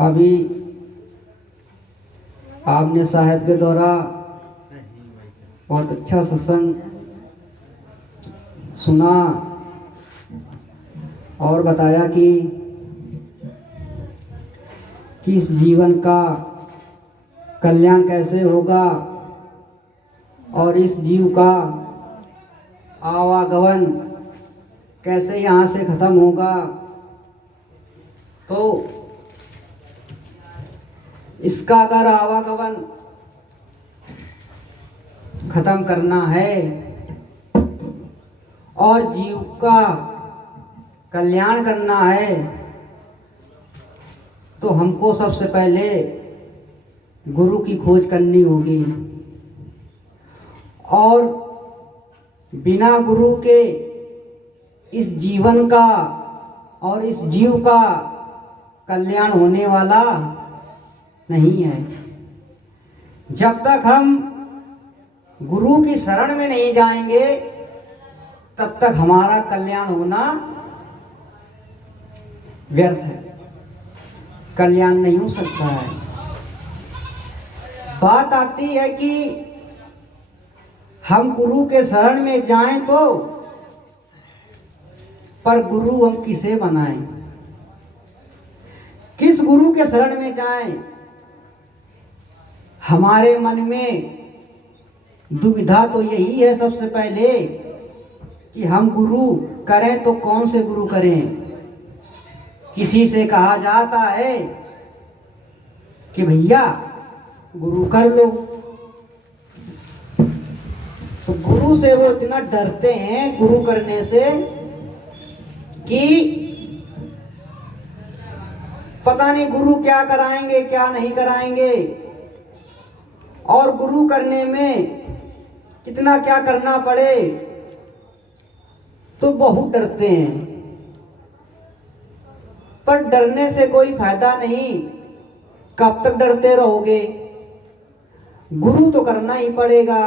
अभी आपने साहब के द्वारा बहुत अच्छा सत्संग सुना और बताया कि इस जीवन का कल्याण कैसे होगा और इस जीव का आवागमन कैसे यहाँ से खत्म होगा। तो इसका अगर आवागमन खत्म करना है और जीव का कल्याण करना है तो हमको सबसे पहले गुरु की खोज करनी होगी। और बिना गुरु के इस जीवन का और इस जीव का कल्याण होने वाला नहीं है। जब तक हम गुरु की शरण में नहीं जाएंगे तब तक हमारा कल्याण होना व्यर्थ है, कल्याण नहीं हो सकता है। बात आती है कि हम गुरु के शरण में जाएं तो, पर गुरु हम किसे बनाएं, किस गुरु के शरण में जाएं। हमारे मन में दुविधा तो यही है सबसे पहले कि हम गुरु करें तो कौन से गुरु करें। किसी से कहा जाता है कि भैया गुरु कर लो, तो गुरु से वो इतना डरते हैं गुरु करने से कि पता नहीं गुरु क्या कराएंगे क्या नहीं कराएंगे, और गुरु करने में कितना क्या करना पड़े, तो बहुत डरते हैं। पर डरने से कोई फायदा नहीं, कब तक डरते रहोगे। गुरु तो करना ही पड़ेगा।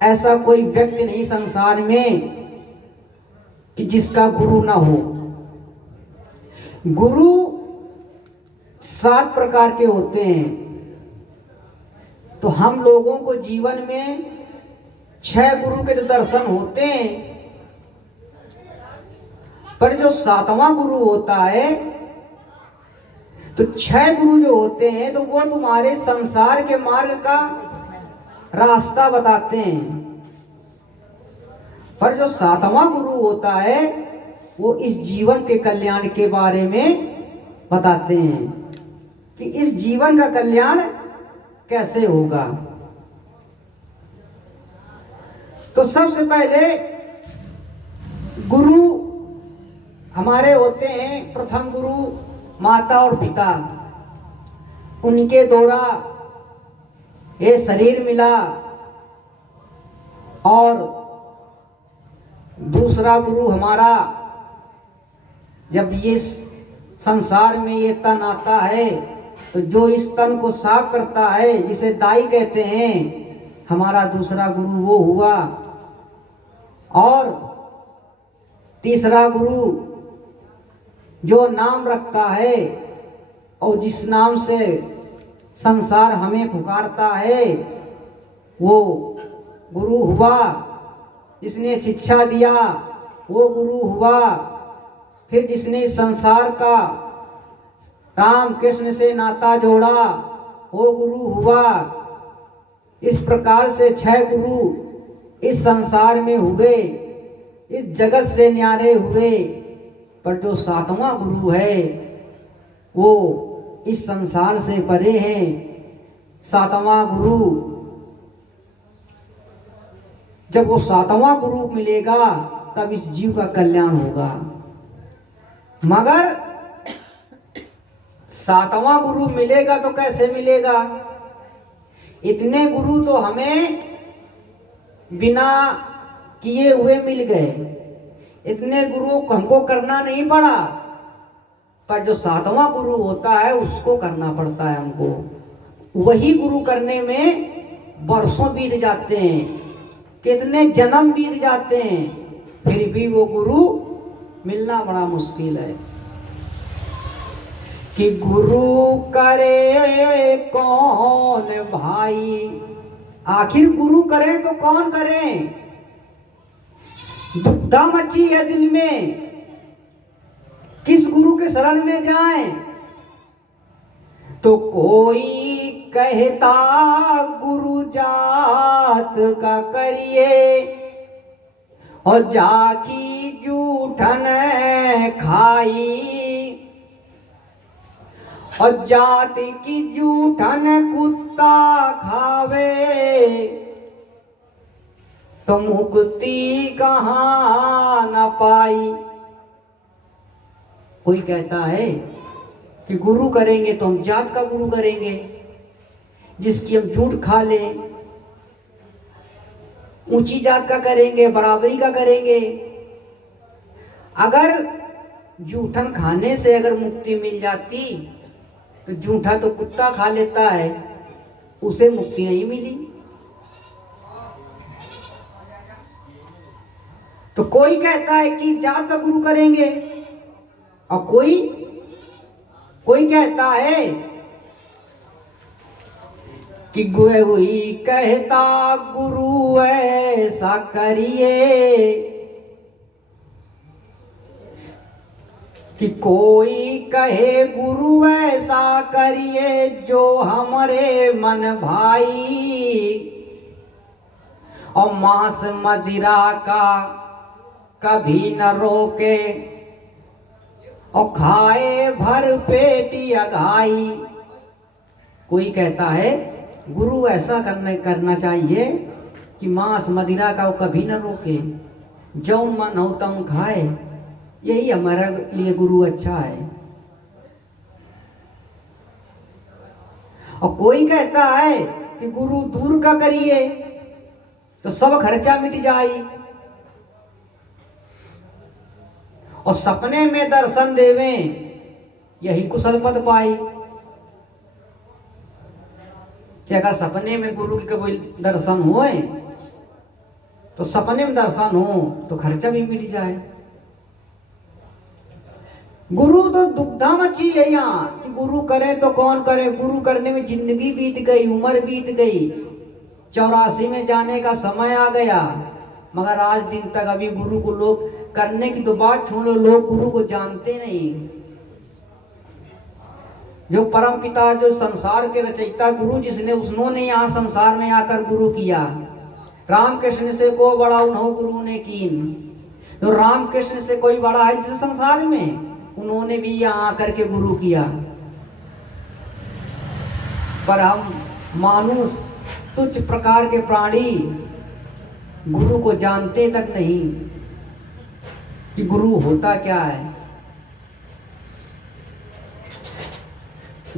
ऐसा कोई व्यक्ति नहीं संसार में कि जिसका गुरु ना हो। गुरु 7 प्रकार के होते हैं, तो हम लोगों को जीवन में 6 गुरु के जो दर्शन होते हैं, पर जो 7वां गुरु होता है, तो 6 गुरु जो होते हैं तो वो तुम्हारे संसार के मार्ग का रास्ता बताते हैं, पर जो 7वां गुरु होता है वो इस जीवन के कल्याण के बारे में बताते हैं कि इस जीवन का कल्याण कैसे होगा। तो सबसे पहले गुरु हमारे होते हैं, प्रथम गुरु माता और पिता। उनके द्वारा ये शरीर मिला, और दूसरा गुरु हमारा जब ये संसार में ये तन आता है तो जो इस तन को साफ करता है, जिसे दाई कहते हैं, हमारा दूसरा गुरु वो हुआ। और तीसरा गुरु जो नाम रखता है और जिस नाम से संसार हमें पुकारता है, वो गुरु हुआ। जिसने शिक्षा दिया वो गुरु हुआ। फिर जिसने संसार का राम कृष्ण से नाता जोड़ा वो गुरु हुआ। इस प्रकार से 6 गुरु इस संसार में हुए, इस जगत से न्यारे हुए। पर जो 7वां गुरु है वो इस संसार से परे है। 7वां गुरु, जब वो 7वां गुरु मिलेगा तब इस जीव का कल्याण होगा। मगर 7वां गुरु मिलेगा तो कैसे मिलेगा। इतने गुरु तो हमें बिना किए हुए मिल गए, इतने गुरु हमको करना नहीं पड़ा। पर जो 7वां गुरु होता है उसको करना पड़ता है हमको। वही गुरु करने में वर्षों बीत जाते हैं, कितने जन्म बीत जाते हैं, फिर भी वो गुरु मिलना बड़ा मुश्किल है। कि गुरु करे कौन भाई। आखिर गुरु करे तो कौन करे। दुविधा मची है दिल में, किस गुरु के शरण में जाएं। तो कोई कहता गुरु जात का करिए, और जाकी जूठन खाई, और जाति की जूठन कुत्ता खावे, तो मुक्ति कहाँ न पाई। कोई कहता है कि गुरु करेंगे तो हम जात का गुरु करेंगे, जिसकी हम झूठ खा लें, ऊंची जात का करेंगे, बराबरी का करेंगे। अगर जूठन खाने से अगर मुक्ति मिल जाती तो जूठा तो कुत्ता खा लेता है, उसे मुक्ति नहीं मिली। तो कोई कहता है कि जात का गुरु करेंगे, और कोई कहता है कि कोई कहता गुरु ऐसा करिए, कि कोई कहे गुरु ऐसा करिए जो हमारे मन भाई, और मांस मदिरा का कभी न रोके, और खाए भर पेटी अघाई। कोई कहता है गुरु ऐसा करना चाहिए कि मांस मदिरा का वो कभी न रोके, जो मन हो तम खाए, यही हमारे लिए गुरु अच्छा है। और कोई कहता है कि गुरु दूर का करिए तो सब खर्चा मिट जाए, और सपने में दर्शन देवें यही कुशल पद पाई। कि अगर सपने में गुरु के कोई दर्शन होए तो सपने में दर्शन हो तो खर्चा भी मिट जाए। गुरु तो दुविधा मची है यहाँ कि गुरु करे तो कौन करे। गुरु करने में जिंदगी बीत गई, उम्र बीत गई, 84 में जाने का समय आ गया, मगर आज दिन तक अभी गुरु को लोग करने की तो बात छोड़ो, लोग गुरु को जानते नहीं। जो परम पिता, जो संसार के रचयिता गुरु जिसने, उन्होंने यहाँ संसार में आकर गुरु किया। रामकृष्ण से को बड़ा उन्हों गुरु ने कीन। तो रामकृष्ण से कोई बड़ा है जिस संसार में, उन्होंने भी यहाँ आकर के गुरु किया। पर हम मानुष तुच्छ प्रकार के प्राणी गुरु को जानते तक नहीं कि गुरु होता क्या है।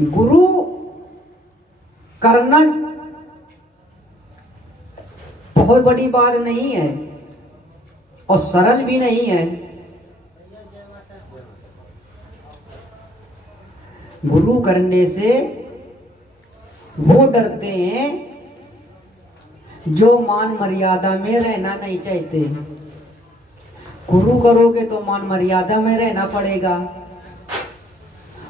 गुरु करना बहुत बड़ी बात नहीं है और सरल भी नहीं है। गुरु करने से वो डरते हैं जो मान मर्यादा में रहना नहीं चाहते। गुरु करोगे तो मान मर्यादा में रहना पड़ेगा,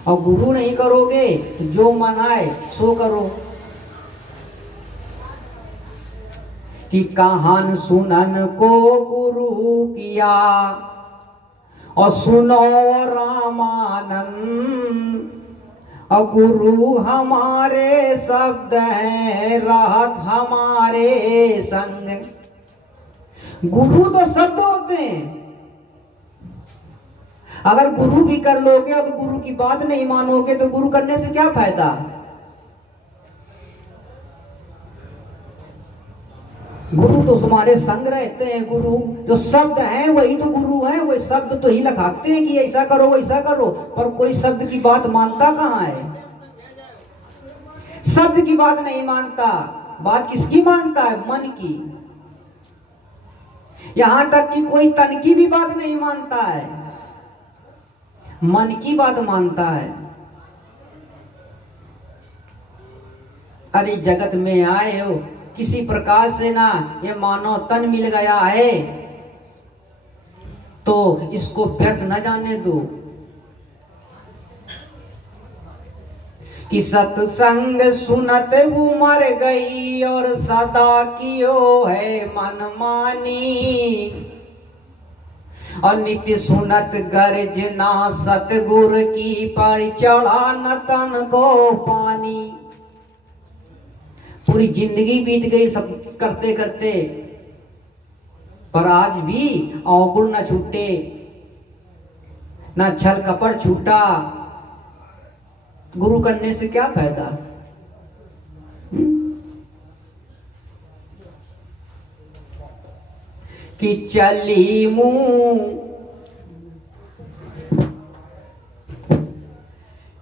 और गुरु नहीं करोगे जो मन आए सो करो। कि कहान सुनन को गुरु किया, और सुनो रामानंद, और गुरु हमारे शब्द हैं, राहत हमारे संग। गुरु तो शब्द होते हैं। अगर गुरु भी कर लोगे और गुरु की बात नहीं मानोगे तो गुरु करने से क्या फायदा। गुरु तो तुम्हारे संग रहते हैं। गुरु जो शब्द हैं वही तो गुरु हैं। वही शब्द तो ही लगाते हैं कि ऐसा करो वैसा करो, पर कोई शब्द की बात मानता कहाँ है। शब्द की बात नहीं मानता। बात किसकी मानता है? मन की। यहां तक कि कोई तन की भी बात नहीं मानता है, मन की बात मानता है। अरे जगत में आए हो किसी प्रकार से ना, ये मानव तन मिल गया है तो इसको व्यर्थ न जाने दो। कि सत्संग सुनत वो मर गई और सदा कियो है मनमानी। और नित्य सुनत गर्जना सतगुर की पर चढ़ा न तन को पानी। पूरी जिंदगी बीत गई सब करते करते, पर आज भी अवगुण न छूटे, न छल कपट छूटा। गुरु करने से क्या फायदा? कि चली मुंह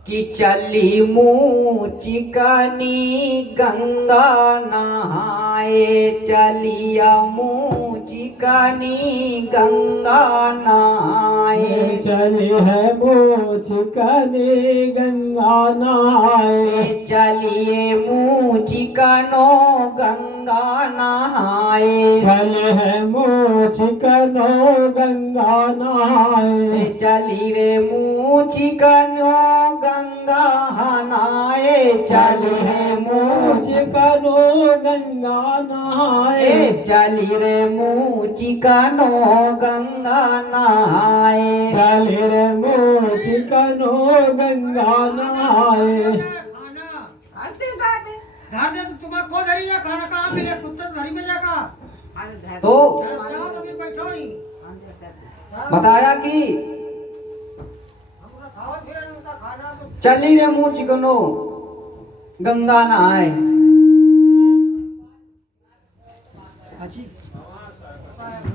कि चली मुंह चिकनी गंगा नहाए। चलिया मुंह चिकनी गंगा नहाए। चली है मुँह चिकनी गंगा नहाए। चलिए मुंह चिकनो गंगा नहाए। चले है मुँह चिकनो गंगा नहाए। चली रे मुंह चिकनो गंगा नहाए। चली रे मुंह चिकनो गंगा नहाए। चली रे मुंह चिकनो गंगा नहाए। चली रे मुँह चिकनो गंगा नहाए। धर दे तो तुम्हारा को धरी जा खाना कहाँ मिले कुत्ता धरी में जाका तो जाओ तो फिर बैठो ही बताया कि हमरा खाओ फिर उनका खाना तो चली रे मुंह चिकनो गंगा नहाए। अच्छी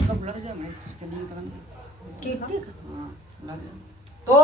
कब लग जाए मैं चलिए पता नहीं ठीक ठीक हाँ तो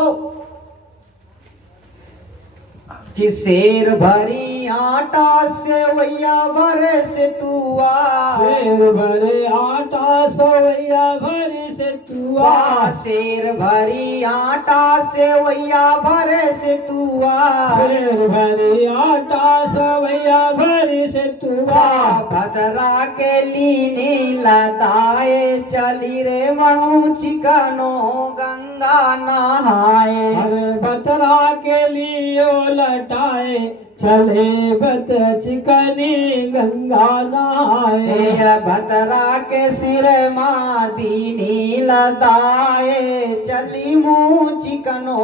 कि शेर भरी आटा से वैया भरे से तुआ। शेर भरे आटा सवैया भरी से तुआ। शेर भरी आटा से वैया भरे से तुआ। शेर भरी आटा सवैया भरी से तुआ। भद्रा के लीने लदाए। चली रे महू चिकनो गंगा नहाए। अरे बतरा के लियो लटाए। चले बत चिकनी गंगा नहाए। भद्रा के सिर मादीनी लदाए। चली मुँह चिकनो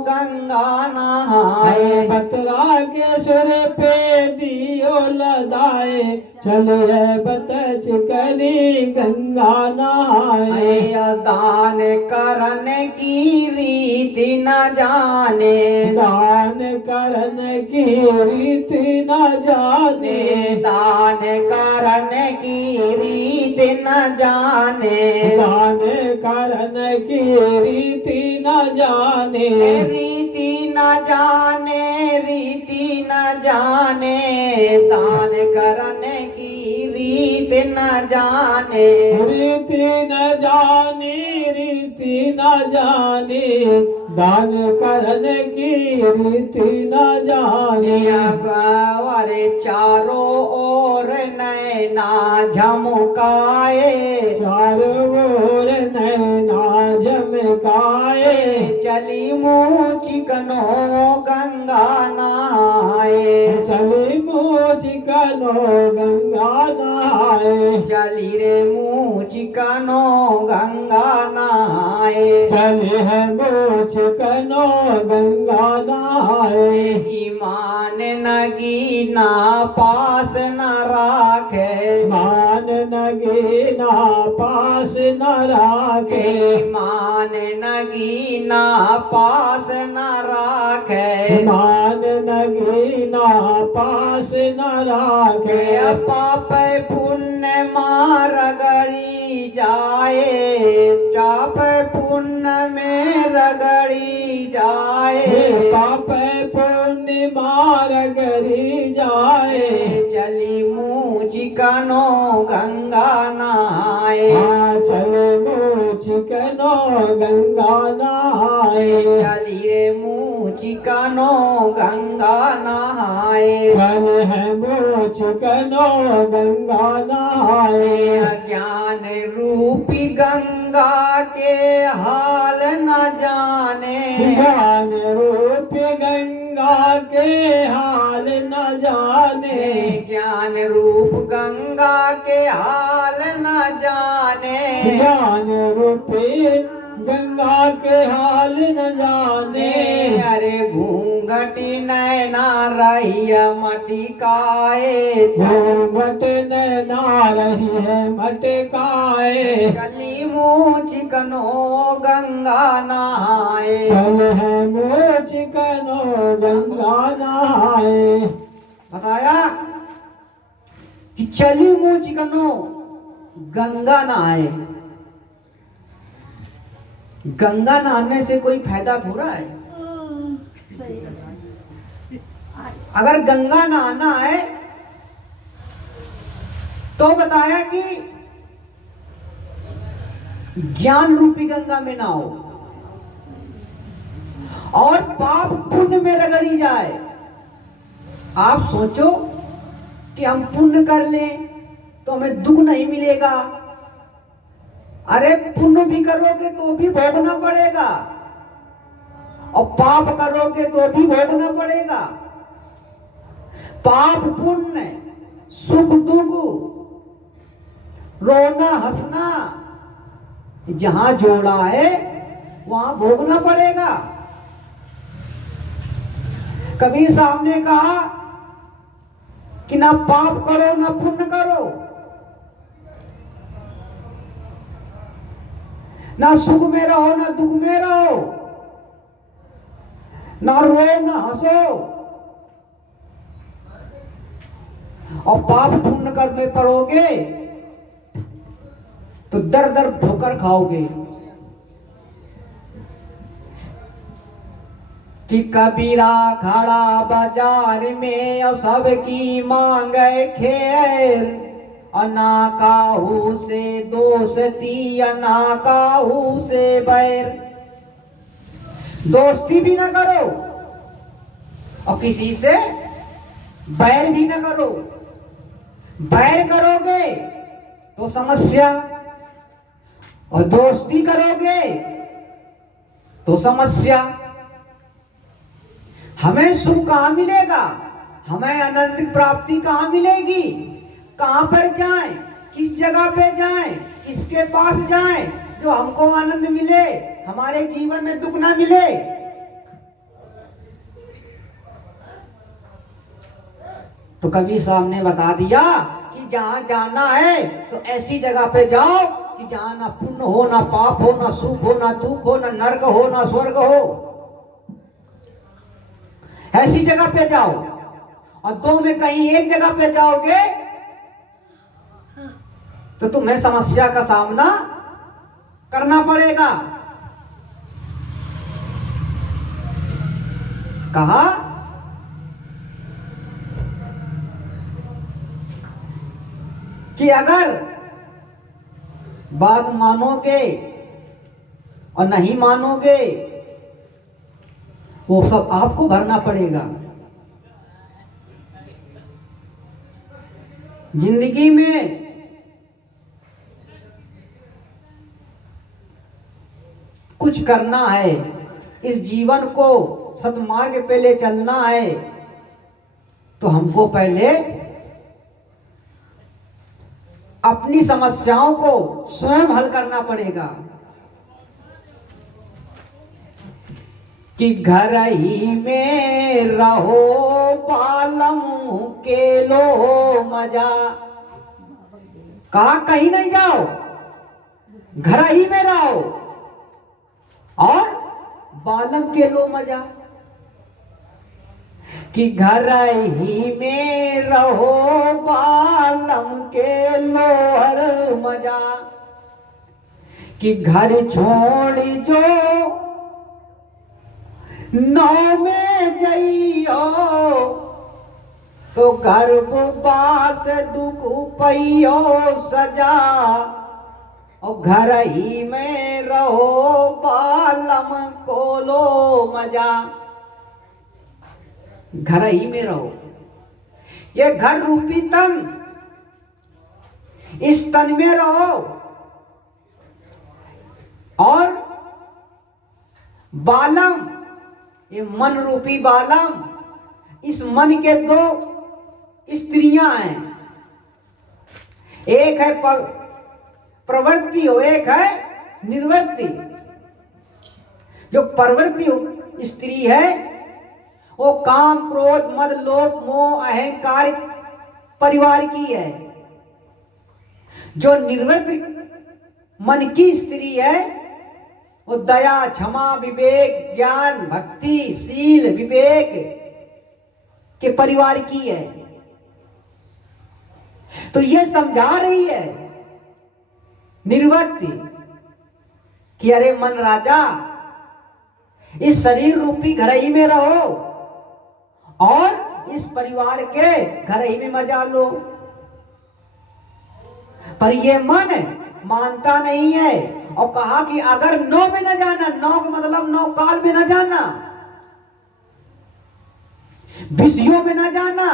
गंगा नहाए। बतरा के सुर पे दियो लदाए। चले बत चिकनी गंगा नहाए। दान करने की रीति न जाने। दान करन की रीति न जाने। दान करने की रीति न जाने। दान करन की रीति न जाने। रीति न जाने रीति न जाने। दान करने की रीति न जाने। रीति न जाने रीति न जाने। दान करन की रीति न जाने। अरे चारों ओर नैना झमकाए। चारों ओर नैना झमकाए। चली मुँह चिकनो गंगा नहाए। चली मुँह चिकनो गंगा नहाए। चली रे मुँह चिकनो गंगा नहाए। चले है मुँह चिकनो गंगा नहाए। ईमान नगी ना पास न राखे। मान नगी ना पास न राखे। मान नगी ना पास न राखे। मान नगी ना पास न राखे। पाप पुण्य मार रगड़ी जाए। पाप पुण्य में रगड़ी जाए। पाप पुण्य मार गरी जाए। चली मुँह चिकनो गंगा नहाए। चले मुँह चिकनो गंगा नहाए। चली रे मुँह चिकनो गंगा नहाए। चले है मुँह चिकनो गंगा नहाए। ज्ञान रूपी गंगा के हाल न जाने। ज्ञान रूप गंगा के के हाल न जाने। ज्ञान रूप गंगा के हाल न जाने। ज्ञान रूपी गंगा के हाल न जाने। अरे घूंघटी नैना रही मटिकाए। घूंघट नैना रही है मटकाए। चली मुँह चिकनो गंगा नहाए। चल है मुँह चिकनो गंगा नहाए। बताया कि चली मुँह चिकनो गंगा नहाए। गंगा नहाने से कोई फायदा थोड़ा है। अगर गंगा नहाना है तो बताया कि ज्ञान रूपी गंगा में नहाओ और पाप पुण्य में रगड़ी जाए। आप सोचो कि हम पुण्य कर लें तो हमें दुख नहीं मिलेगा। अरे पुण्य भी करोगे तो भी भोगना पड़ेगा और पाप करोगे तो भी भोगना पड़ेगा। पाप पुण्य सुख दुख रोना हंसना जहां जोड़ा है वहां भोगना पड़ेगा। कबीर साहब ने कहा कि ना पाप करो ना पुण्य करो, ना सुख में रहो ना दुख में रहो, ना रो ना हंसो और पाप पुण्य करने पड़ोगे तो दर दर ठोकर खाओगे। कि कबीरा खड़ा बाजार में और सबकी मांगे खेर और ना काहू से दोस्ती और ना काहू से बैर। दोस्ती भी ना करो और किसी से बैर भी ना करो। बैर करोगे तो समस्या और दोस्ती करोगे तो समस्या। हमें सुख कहाँ मिलेगा, हमें आनंद की प्राप्ति कहाँ मिलेगी, कहाँ पर जाएं, किस जगह पे जाएं, किसके पास जाएं जो हमको आनंद मिले, हमारे जीवन में दुख ना मिले। तो कबीर साहब ने बता दिया कि जहां जाना है तो ऐसी जगह पे जाओ कि जहां ना पुण्य हो ना पाप हो ना सुख हो ना दुख हो ना नरक हो ना स्वर्ग हो। ऐसी जगह पे जाओ और दो में कहीं एक जगह पे जाओगे तो तुम्हें समस्या का सामना करना पड़ेगा। कहा कि अगर बात मानोगे और नहीं मानोगे वो सब आपको भरना पड़ेगा। जिंदगी में कुछ करना है, इस जीवन को सद्मार्ग पे ले चलना है तो हमको पहले अपनी समस्याओं को स्वयं हल करना पड़ेगा। कि घर ही में रहो पालम के लो मजा। कहा कहीं नहीं जाओ, घर ही में रहो और बालम के लो मजा। कि घर ही में रहो बालम के लो हर मजा। कि घर छोड़ जो नौ में जइयो तो गर्भवास दुख पैयो सजा। और घर ही में रहो बालम को लो मजा। घर ही में रहो, ये घर रूपी तन, इस तन में रहो और बालम, ये मन रूपी बालम इस मन के दो स्त्रियां हैं, एक है प्रवृत्ति और एक है निर्वृत्ति। जो प्रवृत्ति स्त्री है वो काम, क्रोध, मद, लोभ, मोह, अहंकार परिवार की है। जो निर्वृत्त मन की स्त्री है वो दया, क्षमा, विवेक, ज्ञान, भक्ति, शील, विवेक के परिवार की है। तो ये समझा रही है निर्वृत्ति कि अरे मन राजा, इस शरीर रूपी घर ही में रहो और इस परिवार के घर ही में मजा लो। पर ये मन मानता नहीं है और कहा कि अगर नौ में न जाना, नौ का मतलब नौ काल में न जाना, विषयों में न जाना,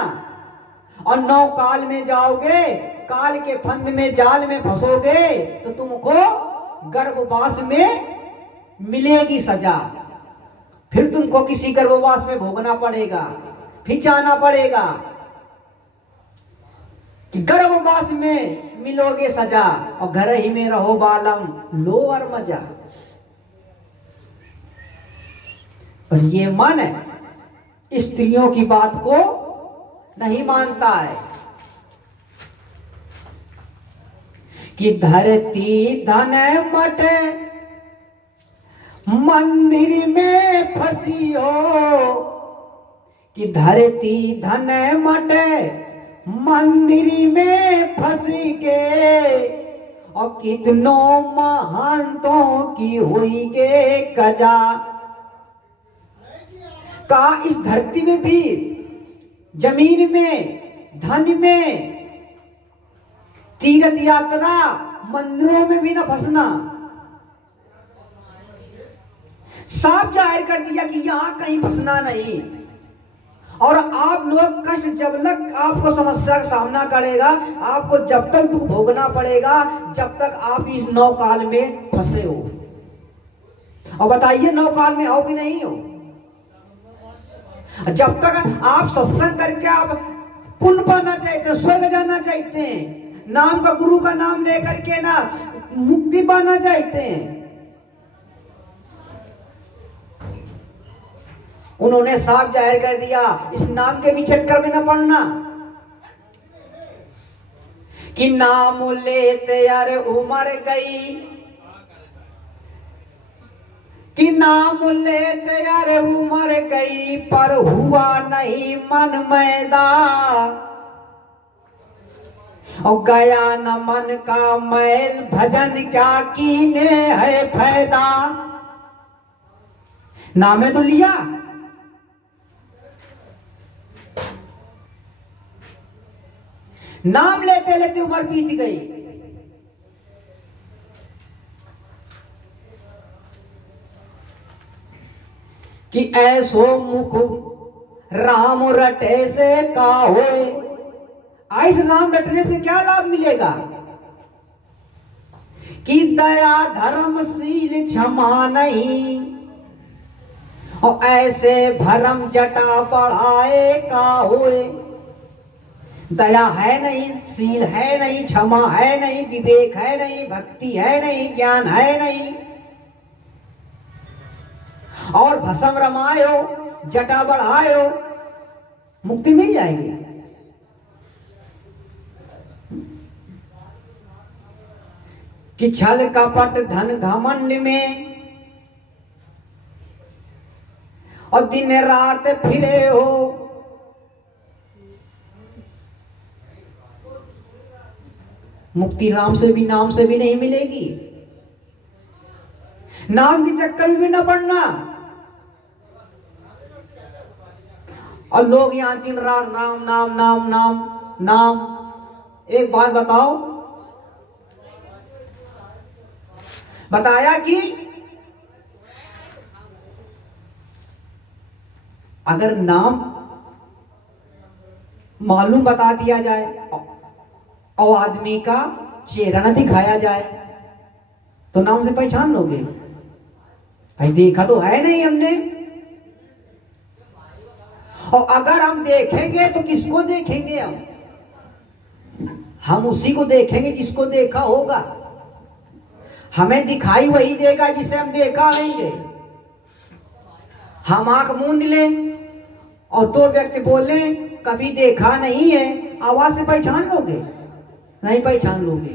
और नौ काल में जाओगे, काल के फंद में, जाल में फंसोगे तो तुमको गर्भवास में मिलेगी सजा। फिर तुमको किसी गर्भवास में भोगना पड़ेगा, फिर जाना पड़ेगा कि गर्भवास में मिलोगे सजा और घर ही में रहो बालम, लो और मजा। पर ये मन स्त्रियों की बात को नहीं मानता है कि धरती धन मट मंदिर में फंसी हो, कि धरती धन मट मंदिर में फंस के, और कितनों महंतों की हुई गे कजा। का इस धरती में भी, जमीन में, धन में, तीर्थ यात्रा, मंदिरों में भी न फंसना। साफ जाहिर कर दिया कि यहां कहीं फंसना नहीं। और आप लोग कष्ट जब तक आपको समस्या का सामना करेगा, आपको जब तक दुख भोगना पड़ेगा जब तक आप इस नौ काल में फंसे हो। और बताइए नौ काल में हो कि नहीं हो? जब तक आप सत्संग करके आप पुण्य पाना चाहते हैं, स्वर्ग जाना चाहते हैं, नाम का, गुरु का नाम लेकर के ना मुक्ति पाना चाहते हैं, उन्होंने साफ जाहिर कर दिया इस नाम के भी चक्कर में न पड़ना कि नाम लेते यार उमर गई, कि नाम लेते यार उमर गई, पर हुआ नहीं मन मैदा, और गया न मन का मैल, भजन क्या कीने है फायदा। नामे तो लिया, नाम लेते लेते उम्र बीत गई। कि ऐसो मुख राम रटे से का होए, ऐसे नाम रटने से क्या लाभ मिलेगा? कि दया धर्म शील क्षमा नहीं, और ऐसे भरम जटा बढ़ाए का होए। दया है नहीं, शील है नहीं, क्षमा है नहीं, विवेक है नहीं, भक्ति है नहीं, ज्ञान है नहीं, और भस्म रमायो, जटा बढ़ायो, मुक्ति मिल जाएगी। कि छल कपट धन घमंड में, और दिन रात फिरे हो, मुक्ति राम से भी, नाम से भी नहीं मिलेगी। नाम के चक्कर में भी न पड़ना। और लोग यहां दिन रात राम नाम नाम नाम नाम। एक बात बताओ, बताया कि अगर नाम मालूम बता दिया जाए और आदमी का चेहरा न दिखाया जाए तो नाम से पहचान लोगे? भाई देखा तो है नहीं हमने। और अगर हम देखेंगे तो किसको देखेंगे? हम उसी को देखेंगे जिसको देखा होगा। हमें दिखाई वही देगा जिसे हम देखा रहेंगे। हम आंख मूंद लें और दो व्यक्ति बोले कभी देखा नहीं है, आवाज से पहचान लोगे? नहीं पहचान लोगे।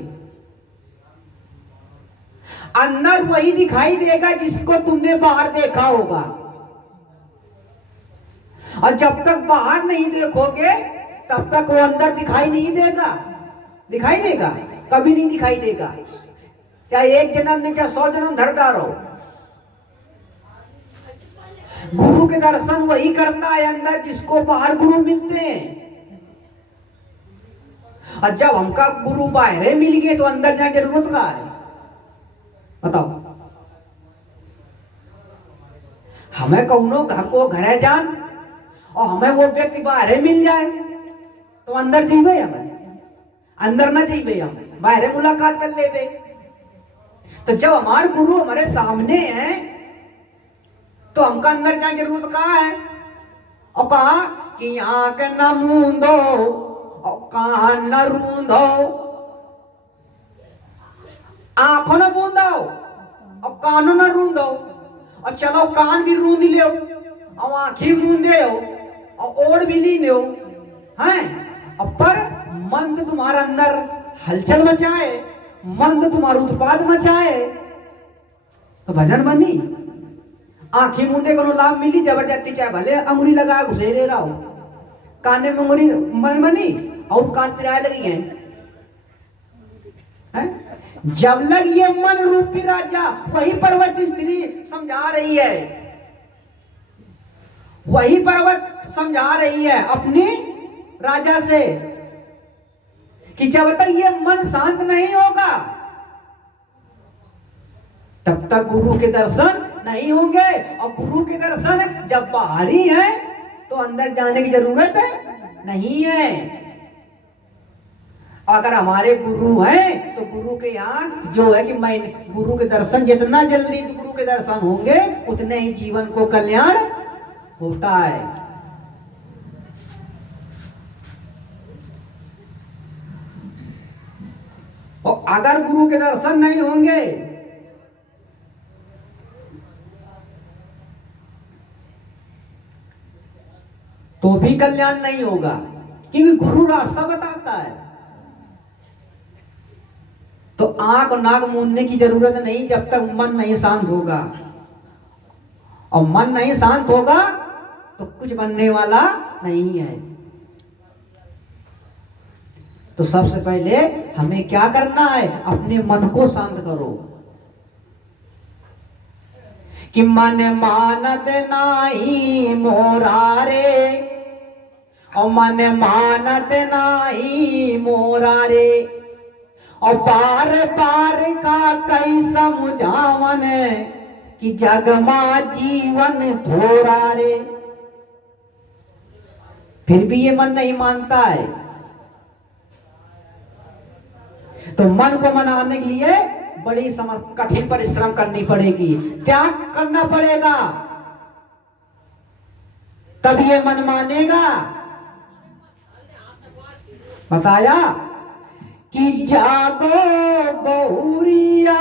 अंदर वही दिखाई देगा जिसको तुमने बाहर देखा होगा। और जब तक बाहर नहीं देखोगे तब तक वो अंदर दिखाई नहीं देगा। दिखाई देगा? कभी नहीं दिखाई देगा, चाहे एक जन्म में चाहे 100 जन्म धर डालो। गुरु के दर्शन वही करता है अंदर जिसको बाहर गुरु मिलते हैं। और जब हमका गुरु बाहर मिल गए तो अंदर जाए जरूरत का है? बताओ। हमें कौनो घर को घर जान और हमें वो व्यक्ति बाहर मिल जाए तो अंदर जीवे? हमें अंदर ना जीवे, हम बाहर मुलाकात कर ले। तो जब हमारे गुरु हमारे सामने हैं तो हमका अंदर जाने की जरूरत कहाँ है? और कहा कि आंख न मूंदो और कान न रूंदो। आंखों न मूंदो और कानों न रूंदो, और चलो कान भी रूंद लियो और आंखें मूंदे हो और ओढ़ भी ली लो हैं। और पर मन तो तुम्हारा अंदर हलचल मचाए, मन तो तुम्हारा उत्पाद मचाए तो भजन बनी। आंखें मूंदे को लाभ मिली जबरदस्ती, चाहे भले अंगुली लगा घुसे ले रहा हो, काने में अंगुली मन बनी और कान पिराए लगी है? जब लग ये मन रूपी राजा, वही पर्वत स्त्री समझा रही है, वही पर्वत समझा रही है अपने राजा से कि जब तक ये मन शांत नहीं होगा तब तक गुरु के दर्शन नहीं होंगे। और गुरु के दर्शन जब बाहरी है तो अंदर जाने की जरूरत नहीं है। अगर हमारे गुरु हैं तो गुरु के यहाँ जो है कि मैं गुरु के दर्शन जितना जल्दी गुरु के दर्शन होंगे उतने ही जीवन को कल्याण होता है। और अगर गुरु के दर्शन नहीं होंगे तो भी कल्याण नहीं होगा, क्योंकि गुरु रास्ता बताता है। तो आंख और नाक मूंदने की जरूरत नहीं जब तक मन नहीं शांत होगा। और मन नहीं शांत होगा तो कुछ बनने वाला नहीं है। तो सबसे पहले हमें क्या करना है? अपने मन को शांत करो कि मन मानत नाही मोरा रे, और मन मानत नाही मोरा रे, और बार बार का कई समझावन कि जग मा जीवन थोड़ा रे। फिर भी ये मन नहीं मानता है। तो मन को मनाने के लिए बड़ी कठिन परिश्रम करनी पड़ेगी, त्याग करना पड़ेगा, तब ये मन मानेगा। बताया कि जागो बहुरिया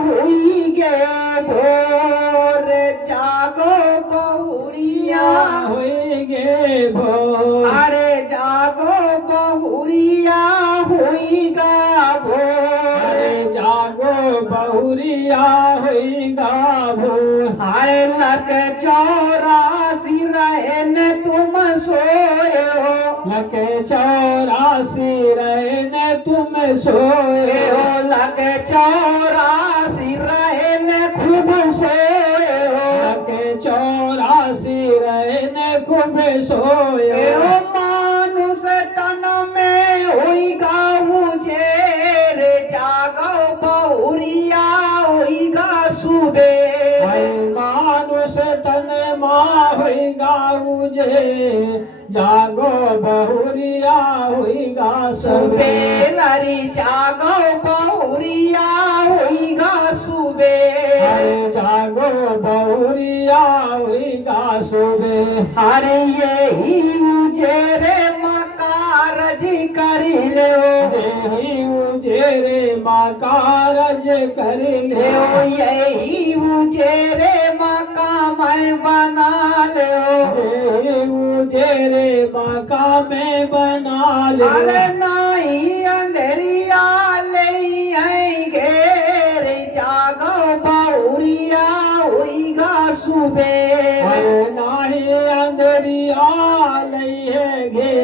हुई गे भोर, जागो बहुरिया हुई गे भोर, अरे जागो बहुरिया हुई गा भोर, अरे जागो बहुरिया हुई गा भोर, अरे लग 84 रहन तुम सोए हो, लग 84 रहन तुम सोए हो, लग 84 रहन खूब सोए हो, लग 84 रहन खूब सोए हो, मानुष तन में हुई गा मुझे रे, जागो बहुरिया हुई गा सुबे, मानुष तन मा हुई गा मुझे, जागो बहुरिया हुई गा सुबे, नरी जागो बहुरिया हुई गा सुबे, जागो बहुरिया हुई गा सुबे अरे यही उजेरे मकारज कर ले यही उजेरे मकारज कर ले यही उजेरे मकाम बना ले यही उजेरे मकाम बना ले अरे नाही अंधेरिया ले घेर जागो बहुरिया हुईगा सुबेर अरे नाही अंधेरिया लइहे घे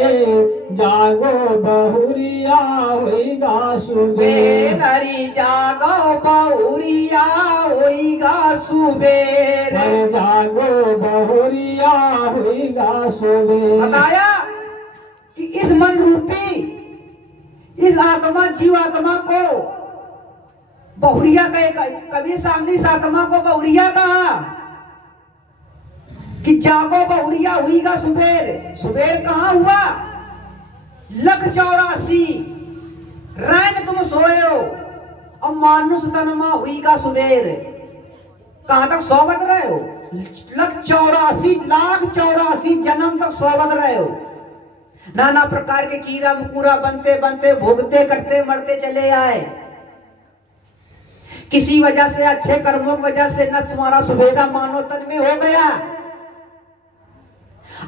जागो बहुरिया होइगा सुबेर बेरी जागो बहुरिया होईगा सुबेर अरे जागो बहुरिया होइगा सुबेर बताया कि इस मन रूपी इस आत्मा जीवात्मा को बहुरिया कहे। कबीर सामने इस आत्मा को बहुरिया कहा कि जागो बहुरिया हुईगा सुबेर। सुबेर कहाँ हुआ? 184 रैन तुम सोए हो और मानुष तनमा हुईगा सुबेर। कहां तक 100 बज रहे हो? 184 जन्म तक 100 बज रहे हो। नाना प्रकार के कीड़ा मकोड़ा बनते बनते भोगते कटते मरते चले आए। किसी वजह से अच्छे कर्मों की वजह से न तुम्हारा सुबेरा मानव तन में हो गया।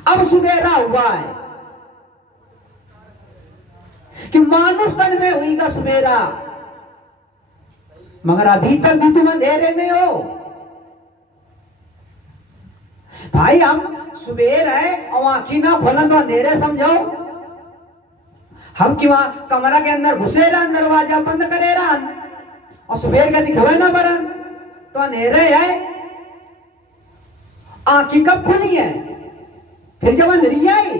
अब सुबेरा हुआ है कि मानुष तन में हुईगा सुबेरा, मगर अभी तक भी तुम अंधेरे में हो। भाई हम सुबेर है और आंखी ना खोलन तो अंधेरे समझो। हम कि वहां कमरा के अंदर घुसे रहन, दरवाजा बंद करे रहन और सुबेर का दिखवे ना बरन तो अंधेरे है। आंखी कब खुली है? फिर जब अंधेरी आई।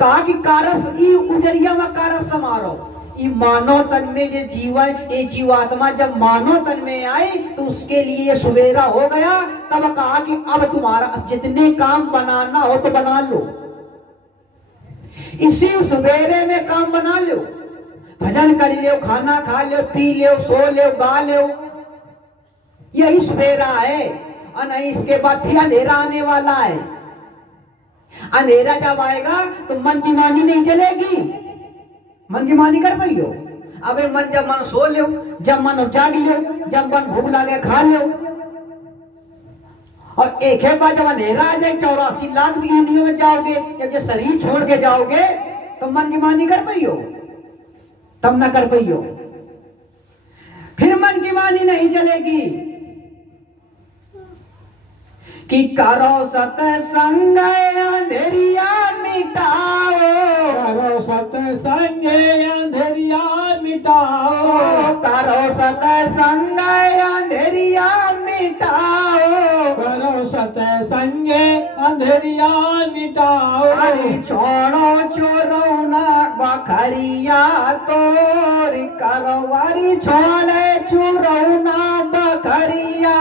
कहा कि कारस ई उजरिया में कारस समारो। ये मानव तन में जो जीवन ये जीवात्मा जब मानव तन में आई तो उसके लिए ये सुबेरा हो गया। तब कहा कि अब तुम्हारा जितने काम बनाना हो तो बना लो, इसी सुबेरे में काम बना लो। भजन कर लो, खाना खा लो, पी लो, सो लो, गा लो, यही सुबेरा है। और नहीं इसके बाद फिर अंधेरा आने वाला है। अंधेरा जब आएगा तो मन की मानी नहीं चलेगी, मन की मानी कर पाइयो। अबे मन जब मन सो लो, जब मन जाग लो, जब मन भूख लगे खा लो। और एक है बार जब अंधेरा आ जाए 84 लाख भी इंडियो में जाओगे, जब ये शरीर छोड़ के जाओगे तो मन की मानी कर पाइयो, तब ना कर पाइयो। फिर मन की मानी नहीं चलेगी कि करो सत्संग अंधेरिया मिटाओ, करो सत्संग अंधेरिया मिटाओ, करो सत्संग अंधेरिया मिटाओ, करो सत्संग अंधेरिया मिटाओ। अरे छोड़ो चोरौना बखरिया तोर करो, अरे छोड़े चोरौना बखरिया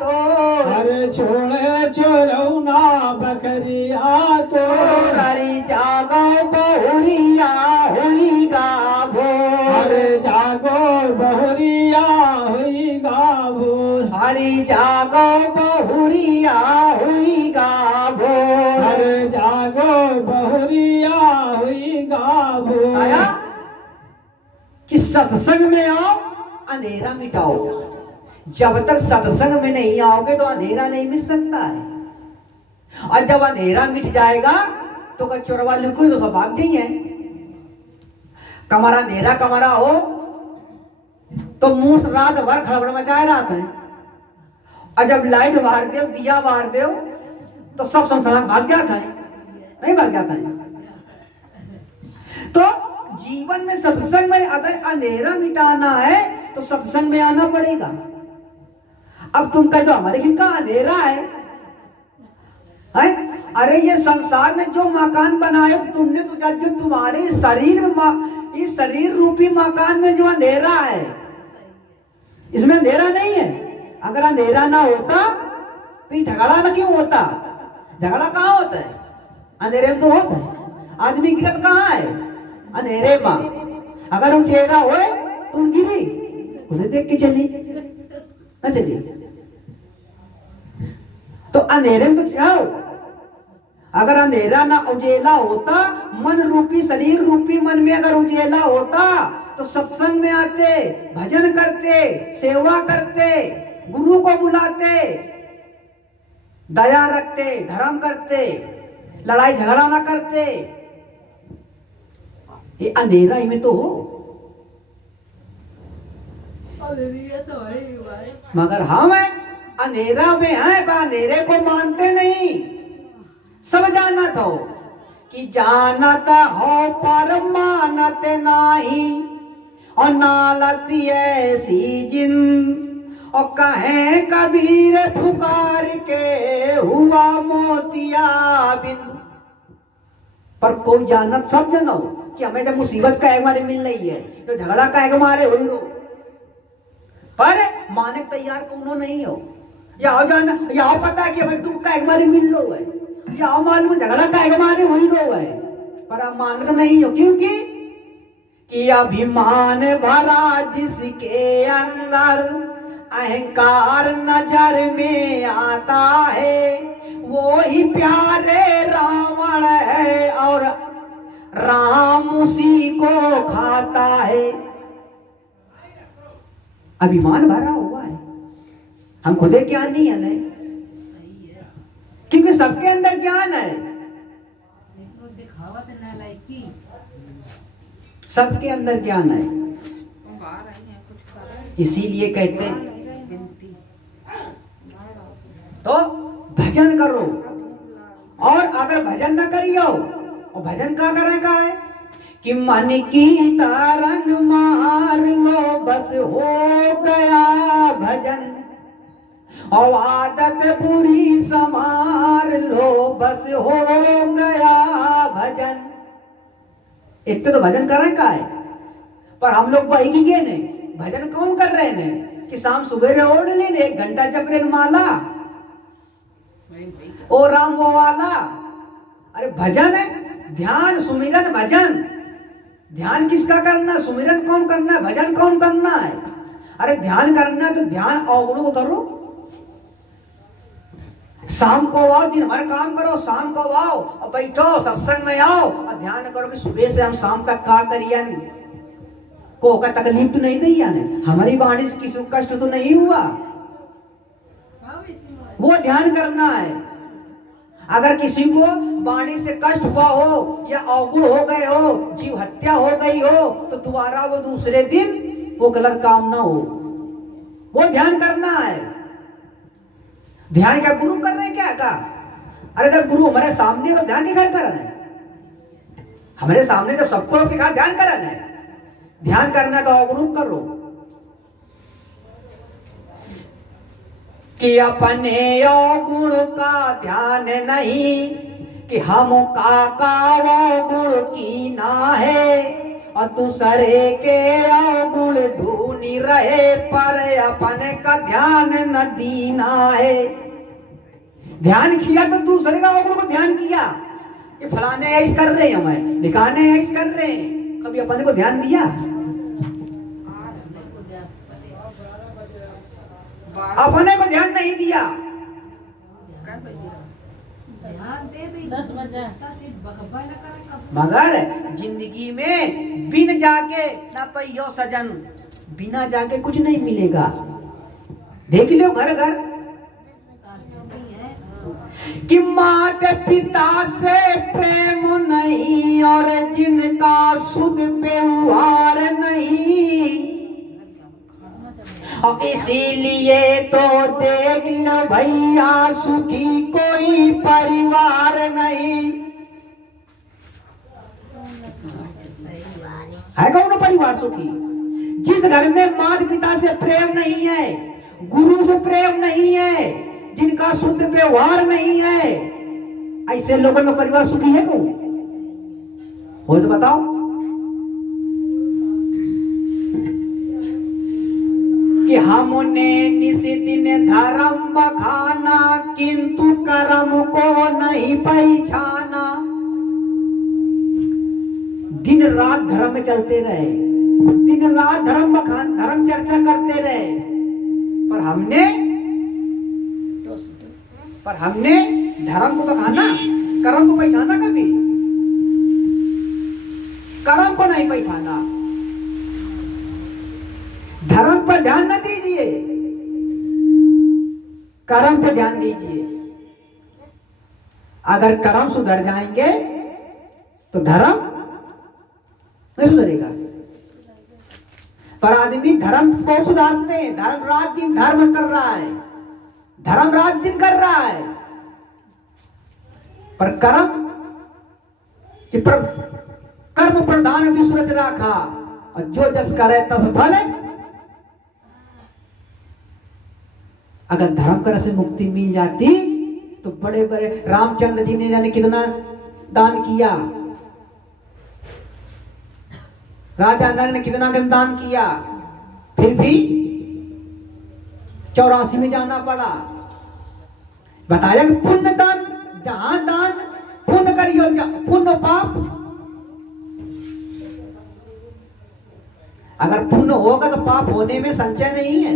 तोर, अरे छोड़े चोरौना बकरिया तो अरे जागो बहुरिया हुईगा भोर, अरे जागो बहुरिया होइगा भोर, अरे जागो बहुरिया हुईगा भोर। अरे जागो बहुरिया होइगा भोर। आया कि सत्संग में आओ, अंधेरा मिटाओ। जब तक सत्संग में नहीं आओगे तो अंधेरा नहीं मिट सकता है। और जब अंधेरा मिट जाएगा तो चोरवा लुको तो सब भाग जाइए। कमरा अंधेरा कमरा हो तो मुंह रात भर खड़बड़ मचाए रहते हैं, और जब लाइट बार दो, दिया बार दो तो सब संसार भाग जाता है, नहीं भाग जाता है। तो जीवन में सत्संग में अगर अंधेरा मिटाना है तो सत्संग में आना पड़ेगा। अब तुम कह दो हमारे किन का अंधेरा है? अरे ये संसार में जो मकान बनाए तुमने, तो जो तुम्हारे शरीर में इस शरीर रूपी मकान में जो अंधेरा है, इसमें अंधेरा नहीं है। अगर अंधेरा ना होता तो ये झगड़ा ना क्यों होता? झगड़ा कहाँ होता है? अंधेरे में तो होता है। आदमी गिरत कहाँ है? अंधेरे में। अगर उठेरा हो तो गिरी उन्हें देख के चली ना चली। अंधेरे में तो जाओ। अगर अंधेरा ना उजेला होता, मन रूपी शरीर रूपी मन में अगर उजेला होता तो सत्संग में आते, भजन करते, सेवा करते, गुरु को बुलाते, दया रखते, धर्म करते, लड़ाई झगड़ा ना करते। ये अंधेरा ही में तो हो। मगर हम अंधेरा में हैं पर अंधेरे को मानते नहीं। सब जानत हो कि जानत हो पर मानत नाही, और नालती ऐसी जिन, और कहे कबीर पुकार के हुआ मोतिया बिंदु। पर कोई जानत सब जनो कि हमें जब मुसीबत का हमारे मिल रही है तो झगड़ा का हमारे हो ही रो, पर माने तैयार कोनो नहीं हो। या जान या पता है कि हमें दुख का हमारे मिल लो है, या मालूम झगड़ा का हमारे हो ही रो है, पर आप मानते नहीं हो। क्योंकि कि अभिमान भरा जिसके अंदर अहंकार नजर में आता है, वो ही प्यारे रावण है और राम उसी को खाता है। अभिमान भरा हुआ है, हम खुदे ज्ञान नहीं है नहीं, क्योंकि सबके अंदर ज्ञान है, सबके अंदर ज्ञान है। इसीलिए कहते हैं तो भजन करो, और अगर भजन न करियो, और भजन का करेगा है कि मन की तरंग मार लो बस हो गया भजन, और आदत बुरी समार लो बस हो गया भजन। इतने तो भजन करेगा है, पर हम लोग वही की गए ने भजन कौन कर रहे ने कि शाम सुबह ओढ़ लेने 1 घंटा जप ले माला, ओ राम वो वाला। अरे भजन है, ध्यान सुमिरन भजन। ध्यान किसका करना, सुमिरन कौन करना है, भजन कौन करना है। अरे ध्यान करना है तो ध्यान अवगुणों को करो, शाम को आओ, दिन भर काम करो, शाम को आओ और बैठो सत्संग में आओ और ध्यान करो कि सुबह से हम शाम तक का करियन, को का तकलीफ तो नहीं दी यानी हमारी वाणी से किसी कष्ट तो नहीं हुआ, वो ध्यान करना है। अगर किसी को वाणी से कष्ट हुआ हो या अवगुण हो गए हो, जीव हत्या हो गई हो, तो दोबारा वो दूसरे दिन वो गलत काम ना हो, वो ध्यान करना है। ध्यान क्या गुरु कर रहे हैं क्या का? अरे जब गुरु हमारे सामने तो ध्यान के घर करना है, हमारे सामने जब सबको के घर ध्यान करना है, ध्यान करना तो अवगुण करो कि अपने अवगुण का ध्यान नहीं, कि हम का गुण की ना है, और दूसरे के अवगुण ढूंढी रहे पर अपने का ध्यान न दीना है। ध्यान किया तो दूसरे का अवगुण को ध्यान किया, ये फलाने ऐसे कर रहे हैं, हमें दिखाने ऐसे कर रहे हैं, कभी अपने को ध्यान दिया? अपने को ध्यान नहीं दिया। मगर जिंदगी में बिन जाके ना पैयो सजन, बिना जाके कुछ नहीं मिलेगा। देख लो घर घर कि माता पिता से प्रेम नहीं और जिनका शुद्ध व्यवहार नहीं, और इसीलिए तो देख लो भैया सुखी कोई परिवार नहीं है। कौन परिवार सुखी? जिस घर में माता पिता से प्रेम नहीं है, गुरु से प्रेम नहीं है, जिनका शुद्ध व्यवहार नहीं है, ऐसे लोगों का परिवार सुखी है कौन? हो तो बताओ। कि हमने निशिदिन धर्म बखाना किंतु कर्म को नहीं पहचाना। दिन रात धर्म में चलते रहे, दिन रात धर्म बखान धर्म चर्चा करते रहे, पर हमने पर हमने धर्म को बखाना, कर्म को पहचाना कभी? कर्म को नहीं पहचाना। धर्म पर ध्यान न दीजिए, कर्म पर ध्यान दीजिए। अगर कर्म सुधर जाएंगे तो धर्म नहीं सुधरेगा। पर आदमी धर्म को सुधारते हैं, धर्म रात दिन धर्म कर रहा है, धर्म रात दिन कर रहा है, पर कर्म प्रधान विश्व रच राखा, और जो जस करे तस फल। अगर धर्म कर से मुक्ति मिल जाती तो बड़े बड़े रामचंद्र जी ने जाने कितना दान किया, राजा नल ने कितना दान किया, फिर भी 84 में जाना पड़ा। बताया कि पुण्य दान, जहां दान पुण्य करियो, पुण्य पाप। अगर पुण्य होगा तो पाप होने में संचय नहीं है।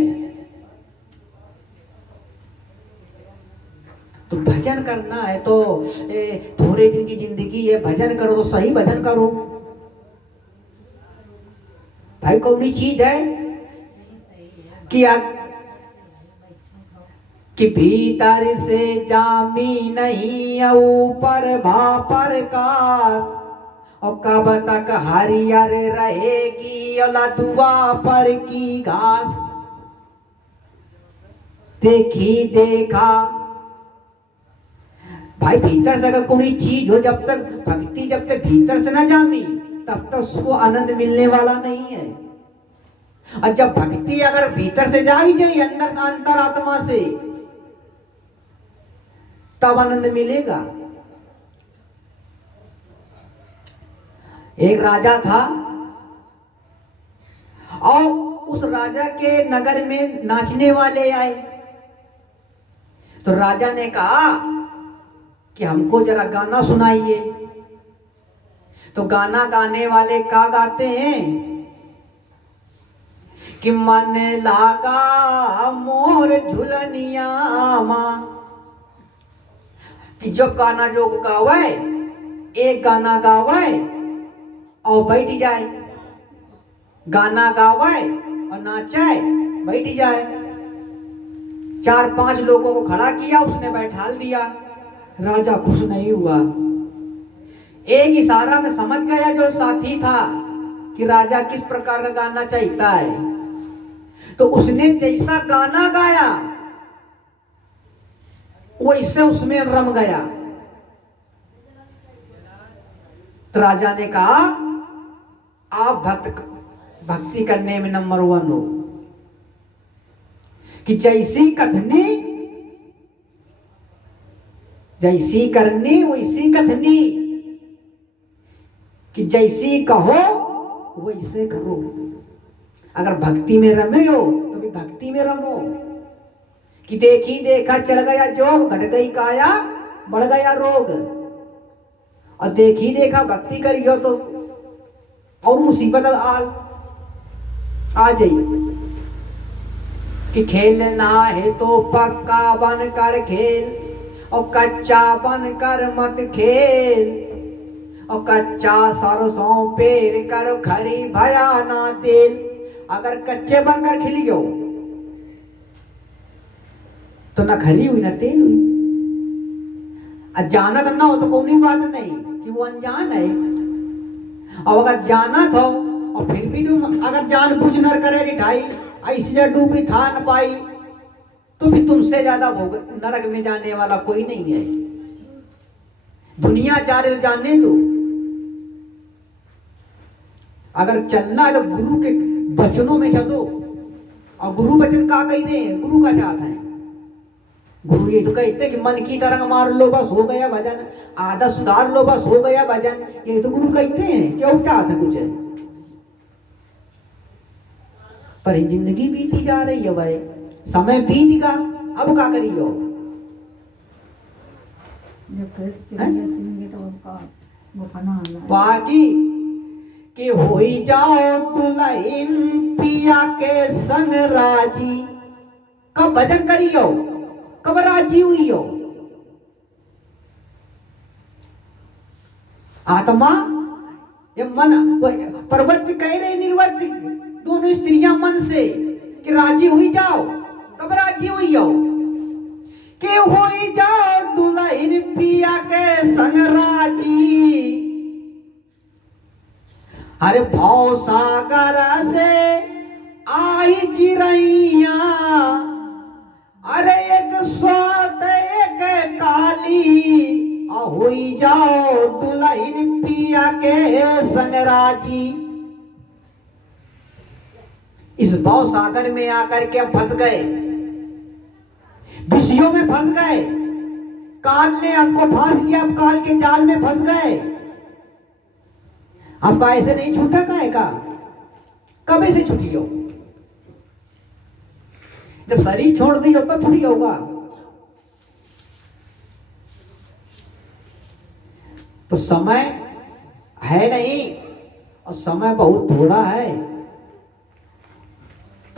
तो भजन करना है तो थोड़े दिन की जिंदगी है, भजन करो तो सही भजन करो। भाई कौन चीज है कि भीतर से जामी नहीं, ऊपर भापर काश, और कब तक हरियर रहेगी लदुआ पर की घास। देखी देखा भाई, भीतर से अगर कोई चीज हो, जब तक भक्ति जब तक भीतर से ना जामी तब तक उसको आनंद मिलने वाला नहीं है। और जब भक्ति अगर भीतर से जागी जाए, अंदर से अंतरात्मा से, तब आनंद मिलेगा। एक राजा था और उस राजा के नगर में नाचने वाले आए। तो राजा ने कहा कि हमको जरा गाना सुनाइए। तो गाना गाने वाले का गाते हैं कि मन लागा मोर झुलनिया मां। कि जो गाना जो गावे, एक गाना गावे और बैठ जाए, गाना गावे और नाचे बैठ जाए। 4-5 लोगों को खड़ा किया, उसने बैठाल दिया। राजा खुश नहीं हुआ। एक इशारा में समझ गया जो साथी था कि राजा किस प्रकार का गाना चाहता है। तो उसने जैसा गाना गाया वैसे उसमें रम गया। तो राजा ने कहा, आप भक्ति करने में नंबर 1 हो। कि जैसी कथनी जैसी करनी वैसी कथनी, कि जैसी कहो वैसे करो। अगर भक्ति में रमे हो तो भी भक्ति में रमो। कि देखी देखा चढ़ गया जोग, घट गई काया बढ़ गया रोग। और देखी देखा भक्ति करियो तो और मुसीबत आ जाइए। कि खेलना है तो पक्का बन कर खेल, और कच्चा बन कर मत खेल। और कच्चा सरसों पेड़ कर खरी भया ना तेल। अगर कच्चे बनकर खिल गयो तो ना खरी हुई ना तेल हुई। जानत ना हो तो कोई बात नहीं कि वो अनजान है। और अगर जानत हो और फिर भी तुम अगर जानबूझ न करे रिठाई, ऐसे डूबी था न पाई, तो भी तुमसे ज्यादा भोग नरक में जाने वाला कोई नहीं है। दुनिया जा रहे तो जाने दो। अगर चलना है तो गुरु के वचनों में चलो। और गुरु वचन का कह रहे हैं, गुरु का चाहता है। गुरु ये तो कहते हैं कि मन की तरंग मार लो बस हो गया भजन, आदत सुधार लो बस हो गया भजन। ये तो गुरु कहते हैं, क्यों चाहते कुछ है। पर जिंदगी बीती जा रही है भाई, समय बीत गया, अब क्या करियो। बाकी कि होई जाओ दुल्हन पिया के संग राजी। कब भजन करियो, कब राजी हुई हो। आत्मा ये मन प्रवृत्ति कह रहे निर्वृत्ति दोनों स्त्रियां मन से कि राजी हुई जाओ। कब राजी हुई जाओ कि हुई जाओ दुल्हन पिया के संग राजी। अरे भाव सागर से आई चिरैया, अरे एक स्वात एक काली, हुई जाओ दुल्हन पिया के संग राजी। इस भाव सागर में आकर के हम फंस गए, विषयों में फंस गए, काल ने हमको फांस दिया, अब काल के जाल में फंस गए। आपका ऐसे नहीं छूटा का कब ऐसे छुट्टी हो? जब शरीर छोड़ दी हो तब छुट्टी होगा। तो समय है नहीं और समय बहुत थोड़ा है,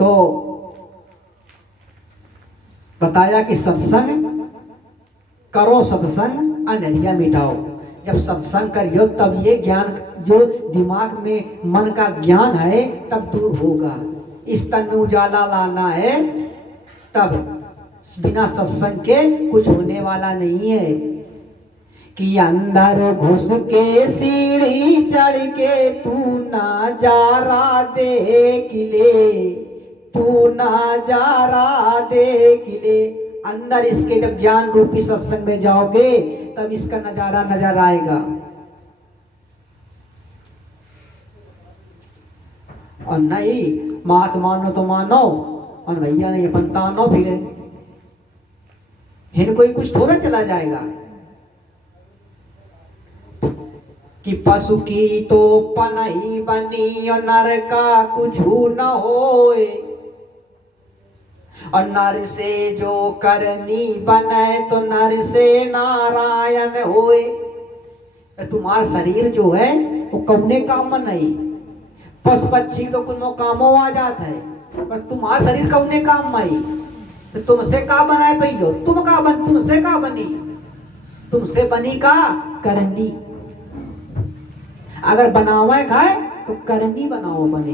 तो बताया कि सत्संग करो, सत्संग अंधेरिया मिटाओ। जब सत्संग करियो तब ये ज्ञान जो दिमाग में मन का ज्ञान है तब दूर होगा। इस तन में उजाला लाना है, तब बिना सत्संग के कुछ होने वाला नहीं है। कि अंदर घुस के सीढ़ी चढ़ के तू नजारा देख ले, तू नजारा देख ले। अंदर इसके जब ज्ञान रूपी सत्संग में जाओगे तब इसका नजारा नजर आएगा। और नहीं मात मानो तो मानो और भैया नहीं अपन तानो फिरे, हिन कोई कुछ थोड़ा चला जाएगा। कि पशु की तो पनही बनी और नर का कुछ न होए, और नर से जो करनी बने तो नर से नारायण होए। तुम्हारा शरीर जो है वो कौने काम में नहीं, पशु पक्षी तो कुछ कामों आ जाता है, पर तुम्हारा शरीर कौने काम में आई। तो तुमसे का बनाए पैयो, तुमसे का बनी, तुमसे बनी का करनी। अगर बनावे खाए तो करनी बनाओ बने,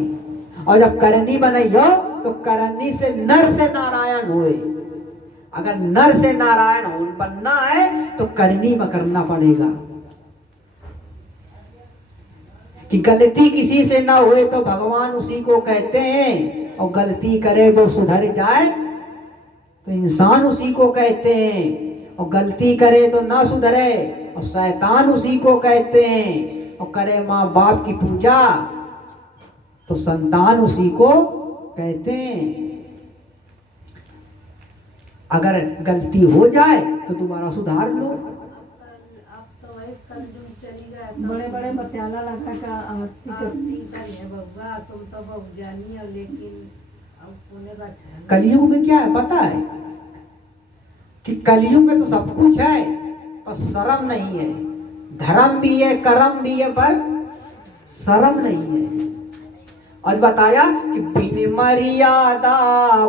और जब करनी बनाइयो तो करनी से नर से नारायण होए। अगर नर से नारायण हो बनना है तो करनी में करना पड़ेगा। कि गलती किसी से ना हुए तो भगवान उसी को कहते हैं, और गलती करे तो सुधर जाए तो इंसान उसी को कहते हैं, और गलती करे तो ना सुधरे और शैतान उसी को कहते हैं, और करे माँ बाप की पूजा तो संतान उसी को कहते हैं। अगर गलती हो जाए तो दोबारा सुधार लो। बड़े बड़े बत्याला लगा का आरती बउआ, तुम तो बहुत जानी हो, लेकिन कलयुग में क्या है पता है? कि कलयुग में तो सब कुछ है पर शर्म नहीं है। धर्म भी है, कर्म भी है, पर शर्म नहीं है। और बताया कि बिन मर्यादा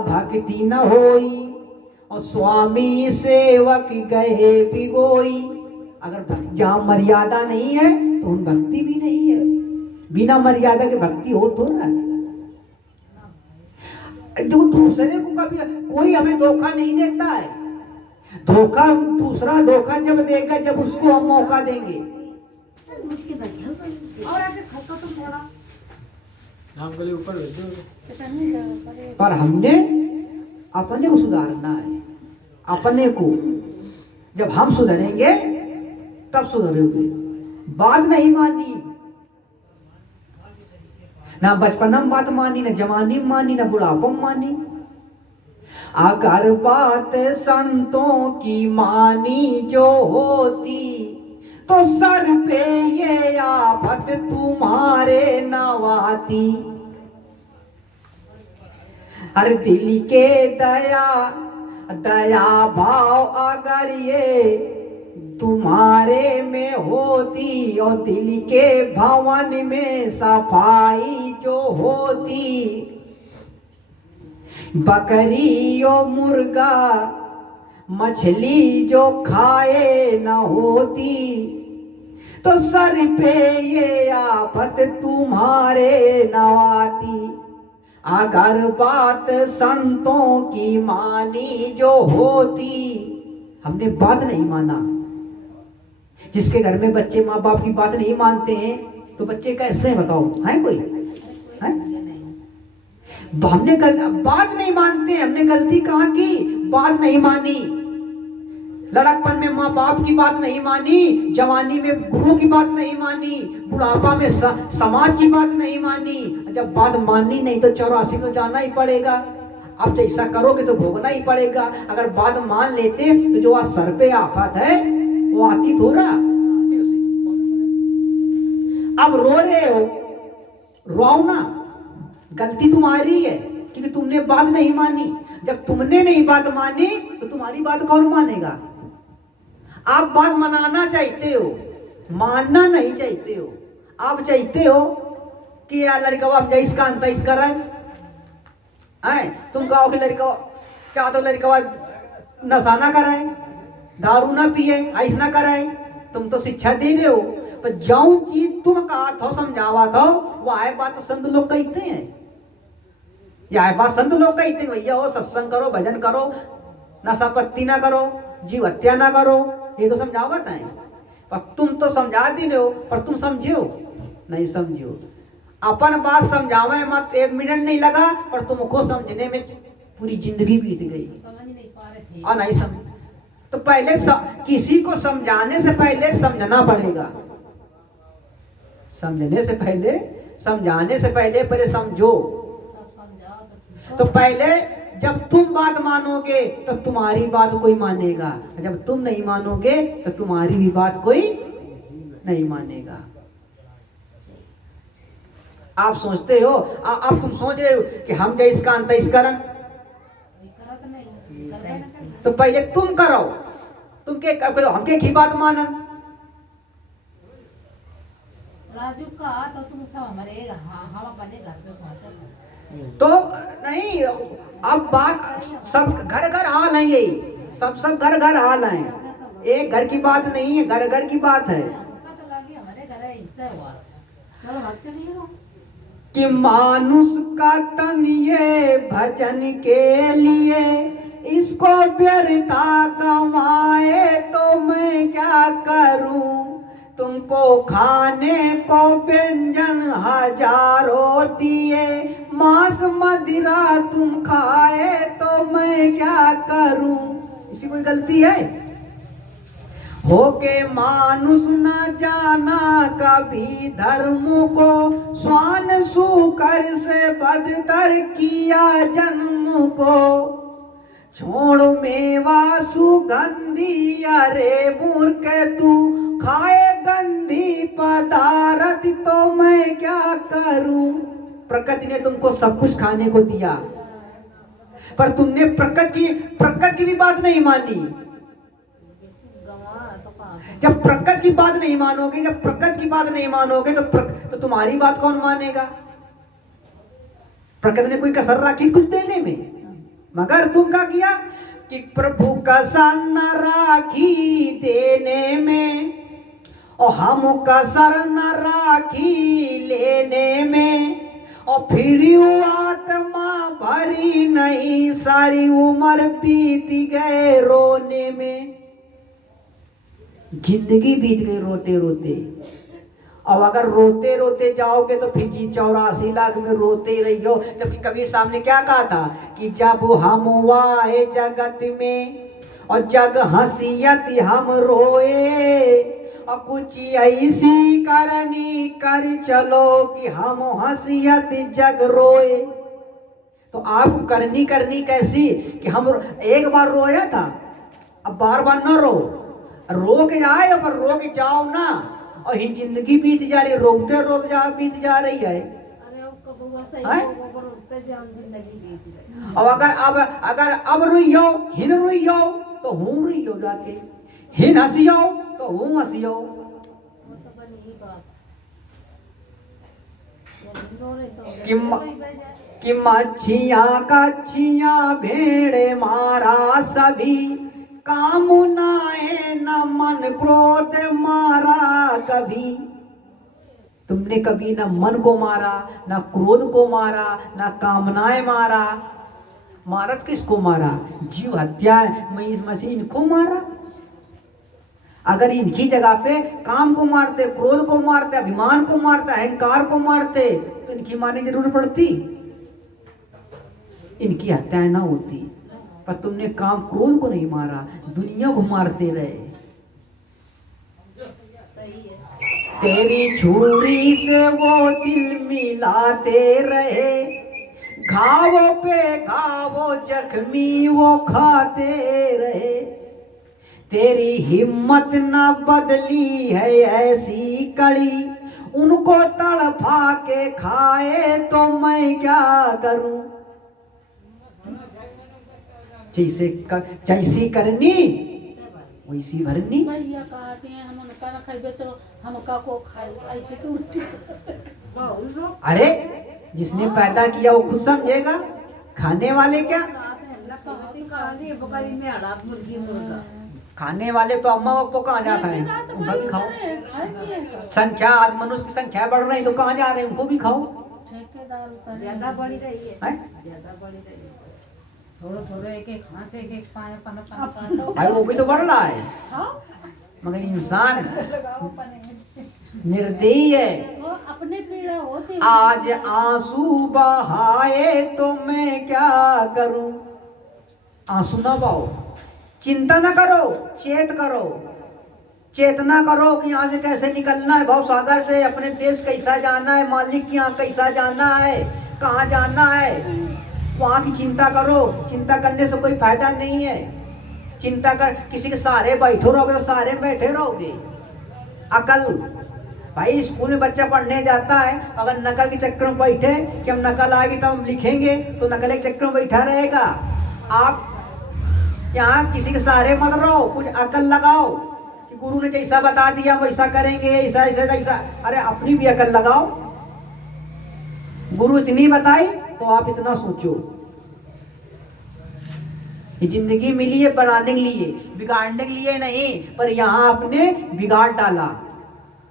भक्ति न होई, और स्वामी सेवक गए बिगोई। अगर जहाँ मर्यादा नहीं है तो उन भक्ति भी नहीं है। बिना मर्यादा के भक्ति हो तो ना। देखो दूसरे को कभी कोई हमें धोखा नहीं देता है। धोखा दूसरा धोखा जब देगा जब उसको हम मौका देंगे। और आके खत्ता तो थोड़ा नाम के लिए ऊपर पर हमने अपने को सुधारना है। अपने को जब हम सुधरेंगे तब सुधरोगे। बात नहीं मानी, ना बचपन में बात मानी, ना जवानी में मानी, ना बुढ़ापा में मानी। अगर बात संतों की मानी जो होती तो सर पे ये आफत तुम्हारे नवाती। हर दिल के दया दया भाव अगर ये तुम्हारे में होती, और दिल के भवन में सफाई जो होती, बकरी और मुर्गा मछली जो खाए न होती, तो सर पे ये आफत तुम्हारे नवाती। अगर बात संतों की मानी जो होती, हमने बात नहीं माना। जिसके घर में बच्चे माँ बाप की बात नहीं मानते हैं तो बच्चे कैसे हैं बताओ, है कोई है? हमने बात नहीं मानते, हमने गलती कहाँ की, बात नहीं मानी। लड़कपन में माँ बाप की बात नहीं मानी, जवानी में गुरु की बात नहीं मानी, बुढ़ापा में समाज की बात नहीं मानी। जब बात माननी नहीं तो 84 में जाना ही पड़ेगा। अब जैसा करोगे तो भोगना ही पड़ेगा। अगर बात मान लेते तो जो आज सर पे आफत है वो आती थोड़ा। अब रो रहे हो, रो ना, गलती तुम्हारी है क्योंकि तुमने बात नहीं मानी। जब तुमने नहीं बात मानी तो तुम्हारी बात कौन मानेगा? आप बात मनाना चाहते हो, मानना नहीं चाहते हो। आप चाहते हो कि यार लड़का अब इसका अंत इस कर तुम कहो कि लड़का चाहते हो लड़का नशा ना कराए, दारू ना पिए, ऐसा ना कराए। तुम तो शिक्षा दे रहे हो, पर जो चीज तुम कहा था समझावा था वो आए बात तो संत लोग कहते हैं। यह बात संत लोग कहते हैं भैया हो सत्संग करो, भजन करो, नशा पत्ती ना करो, जीव हत्या ना करो, ये तो समझावत है। पर तुम तो समझा दी हो, पर तुम समझो नहीं समझो। अपन बात समझावे मत, 1 मिनट नहीं लगा पर तुमको समझने में पूरी जिंदगी बीत गई और नहीं समझ। तो पहले किसी को समझाने से पहले समझना पड़ेगा। समझने से पहले, समझाने से पहले समझो। तो पहले जब तुम बात मानोगे तब तुम्हारी बात कोई मानेगा, जब तुम नहीं मानोगे तो तुम्हारी भी बात कोई नहीं मानेगा। आप सोचते हो, अब तुम सोच रहे हो कि हम जो इसका अंत इस करन, तो पहले तुम करो। तुम के हमके की बात मानन राजू का तो तुम सब हमारे हम अपने घर पे पहुंचे तो नहीं। अब बात सब घर घर हाल है, ये सब घर घर हाल है। एक घर की बात नहीं है, घर घर की बात है। तो लगी हमारे घर हिस्सा हुआ। चलो भाग चलिए कि मानुष का तन ये भजन के लिए, इसको व्यर्था गंवाए तो मैं क्या करूं। तुमको खाने को व्यंजन हजारों दिए, मांस मदिरा तुम खाए तो मैं क्या करूं। इसकी कोई गलती है? होके मानुष न जाना कभी धर्म को, स्वान सूकर से बदतर किया जन्म को। छोड़ मेवा सुगंधी अरे मूर्ख तू, खाए गंधी पदार्थ तो मैं क्या करूं। प्रकृति ने तुमको सब कुछ खाने को दिया, पर तुमने प्रकृति की भी बात नहीं मानी। जब प्रकृति की बात नहीं मानोगे, जब प्रकृति की बात नहीं मानोगे तो तुम्हारी बात कौन मानेगा? प्रकृति ने कोई कसर रखी कुछ देने में? मगर तुम क्या किया कि प्रभु कसर न राखी देने में, और हम कसर न राखी लेने में। और फिर आत्मा भरी नहीं, सारी उम्र बीत गए रोने में। जिंदगी बीत गई रोते रोते। और अगर रोते रोते जाओगे तो फिर 84 लाख में रोते ही रहियो। जबकि कबीर साहब ने क्या कहा था कि जब हम आए जगत में और जग हंसियत हम रोए, और कुछ ऐसी करनी कर चलो कि हम हंसियत जग रोए। तो आप करनी कैसी कि हम एक बार रोया था, अब बार बार न रो के जाए, पर रो के जाओ ना। और ही जिंदगी बीत जा रही, रोते रोते बीत जा रही है। अरे वो सही रोते जिंदगी बीत रही। और अगर अब रुइयो, हिन रुइयो तो हूँ रुइयो जाके, हिन हंसियो तो हूँ हंसियो। वो तो बनी ही बात। कि मच्छियाँ कच्छियाँ भेड़े मारा सभी, कामनाएं न मन क्रोध मारा कभी। तुमने कभी ना मन को मारा, ना क्रोध को मारा, ना कामनाएं मारा। मारत किसको मारा? जीव हत्या में इस मशीन को मारा। अगर इनकी जगह पे काम को मारते, क्रोध को मारते, अभिमान को मारते, अहंकार को मारते, तो इनकी मारने की जरूरत पड़ती? इनकी हत्याएं ना होती। पर तुमने काम क्रोध को नहीं मारा, दुनिया को मारते रहे। तेरी छुरी से वो दिल मिलाते रहे, घावों पे घावों जख्मी वो खाते रहे। तेरी हिम्मत न बदली है ऐसी कड़ी, उनको तड़फा के खाए तो मैं क्या करूं। जैसी करनी वैसी भरनी। भैया कहते हैं हम उनका न खाइबे तो हमका को खाए, ऐसे तो उल्टी। अरे जिसने पैदा किया वो खुद समझेगा, खाने वाले क्या? खाने वाले तो अम्मा बापू कहाँ जाता है, उनका भी खाओ। संख्या आज मनुष्य की संख्या बढ़ रही तो कहाँ जा रहे हैं, उनको भी खाओ। ज्यादा बढ़ी रही है, हैं? ज्यादा बढ़ी रही है। थोड़ा एक एक हाथ एक एक पाए पना पना भाई वो भी तो बढ़ रहा है, मगर इंसान निर्दयी है। अपने पीड़ा होती। आज आंसू बहाए तो मैं क्या करूं। आंसू ना बहाओ, चिंता ना करो, चेत करो, चेतना करो कि यहाँ से कैसे निकलना है, भव सागर से अपने देश कैसा जाना है, मालिक के यहाँ कैसा जाना है, कहाँ जाना है, वहाँ की चिंता करो। चिंता करने से कोई फायदा नहीं है। चिंता कर किसी के सहारे बैठो रहोगे तो सहारे में बैठे रहोगे। अकल भाई स्कूल में बच्चा पढ़ने जाता है, अगर नकल के चक्कर में बैठे कि हम नकल आएगी तो हम लिखेंगे, तो नकल के चक्कर में बैठा रहेगा। आप यहाँ किसी के सहारे मत रहो, कुछ अकल लगाओ कि गुरु ने जैसा बता दिया वैसा करेंगे, ऐसा ऐसा ऐसा। अरे अपनी भी अकल लगाओ। गुरु इतनी बताई तो आप इतना सोचो। ये जिंदगी मिली है बनाने के लिए, बिगाड़ने के लिए नहीं, पर यहाँ आपने बिगाड़ डाला।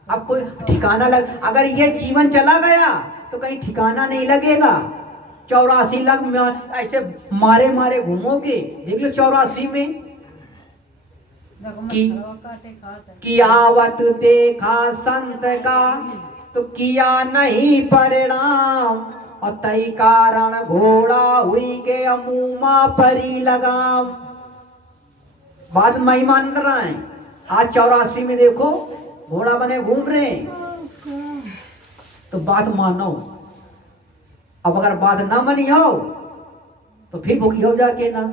अब कोई ठिकाना लग, अगर ये जीवन चला गया तो कहीं ठिकाना नहीं लगेगा। 84 लाख ऐसे मारे मारे घूमोगे। देख लो 84 में कि आवत देखा संत का तो किया नहीं परिणाम, और तई कारण घोड़ा हुई के अमूमा परी लगाम। बात नहीं मान रहा है। आज 84 में देखो घोड़ा बने घूम रहे हैं, तो बात मानो। अब अगर बात ना मानी हो तो फिर भूखी हो जाके ना,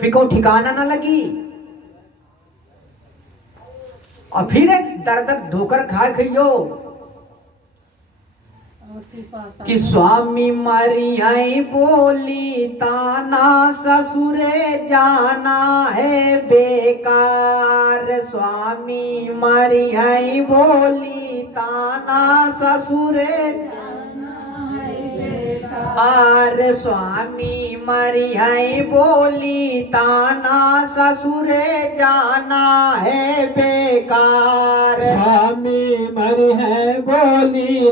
फिर कोई ठिकाना ना लगी, और फिर दर दर ढोकर खा खइयो कि स्वामी मरी है बोली ताना, ससुरे जाना है बेकार। स्वामी मरी है बोली ताना, ससुरे आर स्वामी मरी है बोली ताना, ससुरे जाना है बेकार। स्वामी मरी है बोली